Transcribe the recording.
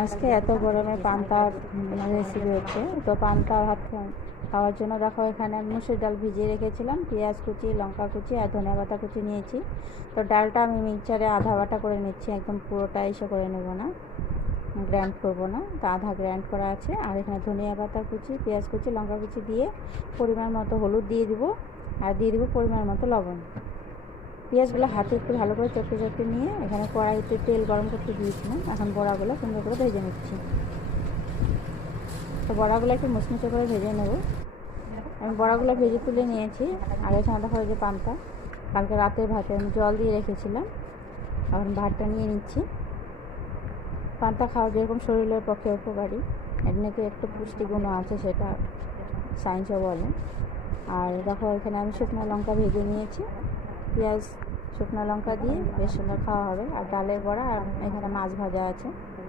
আজকে এত গরমে পান্তার রেসিপি হচ্ছে। তো পান্তা ভাত খাওয়ার জন্য দেখো এখানে মুসুর ডাল ভিজিয়ে রেখেছিলাম, পেঁয়াজ কুচি, লঙ্কা কুচি আর ধনিয়া পাতা কুচি নিয়েছি। তো ডালটা আমি মিক্সচারে আধা বাটা করে নিচ্ছি, একদম পুরোটা এসে করে নেব না, গ্র্যান্ড করব না। তো আধা গ্র্যান্ড করা আছে। আর এখানে ধনিয়া পাতা কুচি, পেঁয়াজ কুচি, লঙ্কা কুচি দিয়ে পরিমাণ মতো হলুদ দিয়ে দিব, আর দিয়ে দিব পরিমাণ মতো লবণ। পেঁয়াজগুলো হাতে একটু ভালো করে চটকে চটকে নিয়ে এখানে কড়াইতে তেল গরম করতে দিয়েছিলাম। এখন বড়াগুলো সুন্দর করে ভেজে নিচ্ছি। তো বড়াগুলো একটু মুচমুচে করে ভেজে নেব। আমি বড়াগুলো ভেজে তুলে নিয়েছি। আর এখানে দেখো যে পান্তা, কালকে রাতের ভাতে আমি জল দিয়ে রেখেছিলাম, এখন ভাতটা নিয়ে নিচ্ছি। পান্তা খাওয়া যেরকম শরীরের পক্ষে উপকারী, এর নাকি একটু পুষ্টিগুণও আছে, সেটা সায়েন্সও বলে। আর দেখো এখানে আমি শুকনো লঙ্কা ভেজে নিয়েছি, পেঁয়াজ শুকনো লঙ্কা দিয়ে বেশ সুন্দর খাওয়া হবে। আর ডালের বড়া, আর এখানে মাছ ভাজা আছে।